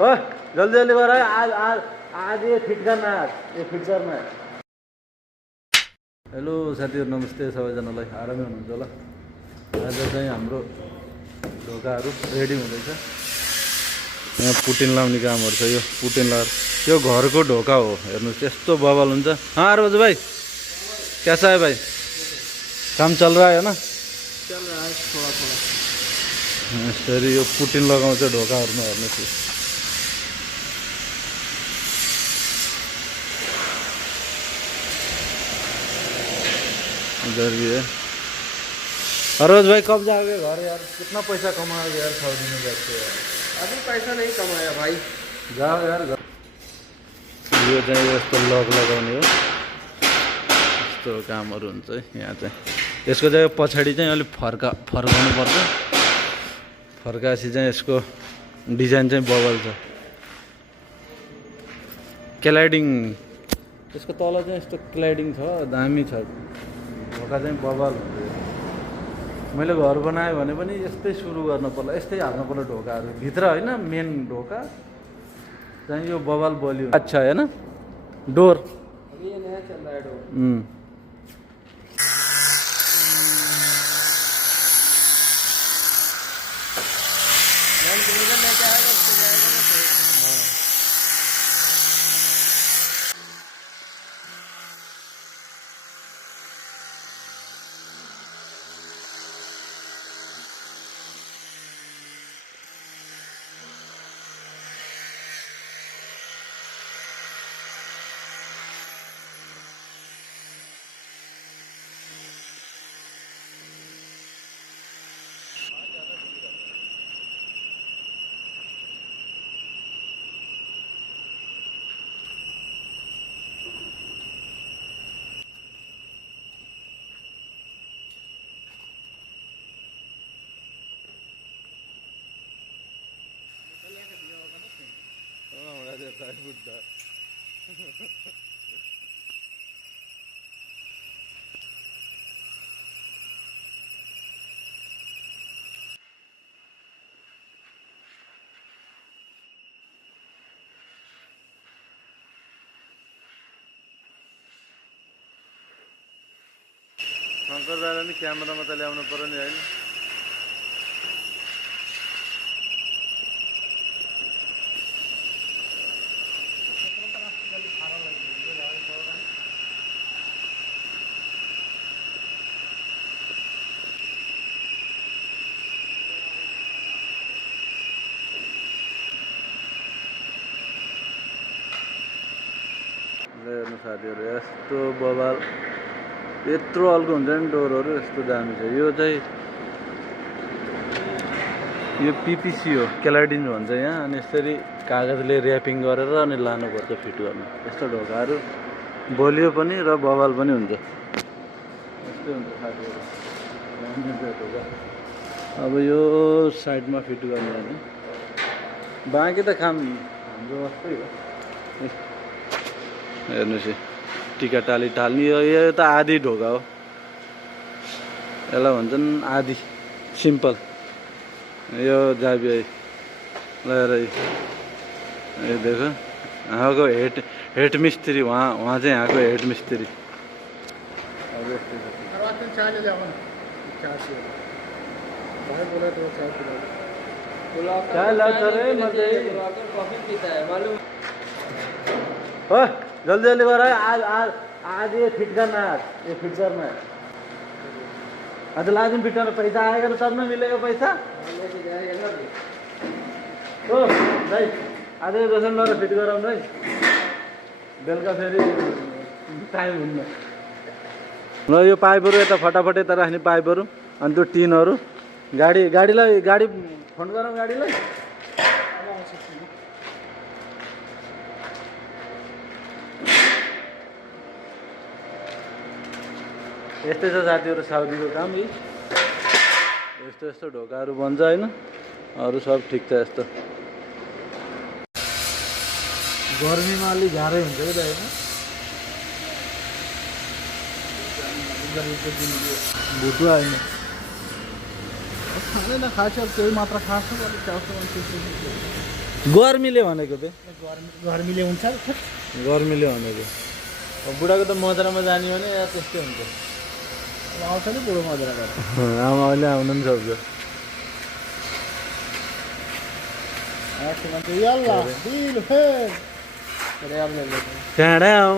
ओए जल्दी जल्दी गर है आज आज आज ये फिट करना है ये फिट करना है। हेलो साथीहरु नमस्ते सबैजनालाई आरामै हुनुहुन्छ होला। आज चाहिँ हाम्रो ढोकाहरू रेडी हुँदैछ। यहाँ पुटिन लाउने कामहरू छ। यो पुटिन लाएर यो घरको ढोका हो। हेर्नुस् यस्तो बबल हुन्छ। हाँ अरबाजु भाई कैसा है भाई? काम चल रहा है ना? चल रहा है थोड़ा थोड़ा। यसरी यो पुटिन लगाउँछ ढोकाहरूमा। हेर्नुस् इधर भी है। अरबाज भाई कब जाओगे घर यार? कितना पैसा कमाओगे यार सऊदी में जाके यार? अभी पैसा नहीं कमाया भाई। जाओ यार घर। यो चाहिँ यस्तो लक लगाउने हो। यस्तो कामहरू हुन्छ यहाँ चाहिँ। यसको चाहिँ पछाडि चाहिँ अलिक फर्काउनु पर्छ। फर्काएपछि चाहिँ यसको डिजाइन चाहिँ बबल छ। क्ल्याडिङ यसको तल चाहिँ यस्तो क्ल्याडिङ छ। दामी छ। ढोका चाहिँ बबल हुन्छ। मैले घर बनाएँ भने पनि यस्तै सुरु गर्नु पर्ला। यस्तै हाल्नु पर्ला ढोकाहरू भित्र हैन। मेन ढोका चाहिँ यो बबल बलियो। अच्छा है ना डोर? अभी ये नया चल रहा है डोर। लेके आएगा उसको जाएगा ना सही। बुड्ढा शङ्कर दादा नि क्यामेरामा त ल्याउनु पर्यो नि हैन? हेर्नु साथीहरु यस्तो बबाल यत्रो अल्को हुन्छ नि डोरहरू। यस्तो दामी छ। यो चाहिँ यो पिपिसी हो। क्ल्याडिन भन्छ यहाँ। अनि यसरी कागजले ऱ्यापिङ गरेर अनि लानुपर्छ फिट गर्न। यस्तो ढोकाहरू बलियो पनि र बबाल पनि हुन्छ। यस्तै हुन्छ साथीहरु। ढोका अब यो साइडमा फिट गर्ने हैन। बाँकी त काम हाम्रो जस्तै हो। हेर्नुस् टिका टाली टाल्ने। यो त आधी ढोका हो। यसलाई भन्छन् आधी सिम्पल। यो जाबी लगाएर ये देखो यहाँ को हेड मिस्त्री वहाँ चाहिँ यहाँको हेड मिस्त्री। चाय लाता रे मजे कॉफी पीता है मालूम। ओए जल्दी जल्दी गर है आज आज आज ये फिट करना है ये फिट करना है। आज लाजिम फिट करना। पैसा आएगा तो तब ना मिलेगा पैसा। ओ भाइ आज रोशन गरेर फिट गराउनु है। बेलुका फेरि टाइम हुन्न। र यो पाइपहरू यता फटाफट यता राख्ने पाइपहरू। अनि त्यो टिनहरू गाडीलाई गाडी फोन गरौँ गाडीलाई। यस्तै छ साथीहरु साउदीको काम। यस्तो यस्तो ढोकाहरू बन्छ हैन। अरू सब ठिक छ। यस्तो गर्मीमा अलि गाह्रै हुन्छ कि त हैन? भुटुवा हैन। खाँदैन खान्छ अब केही मात्र खान्छ अलिक चाउचाउ गर्मीले भनेको बे गर्मीले हुन्छ गर्मीले भनेको अब बुढाको त मजरामा जाने भने या त्यस्तै हुन्छ आउँछ नि बुढो मजरा गरेर आमा अहिले आउनु पनि सक्छ भन्छ यल्ला दिल फेर रेल ले लेते हैं। त्यहाँडै आऊ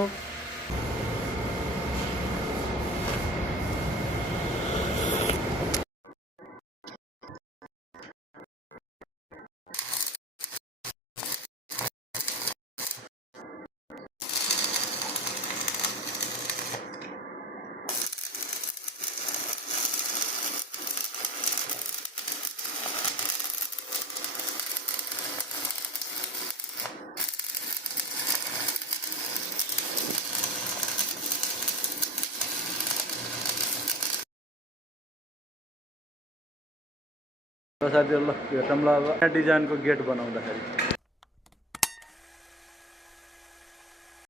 साथीहरु ल भेटौँला अब यहाँ डिजाइनको गेट बनाउँदाखेरि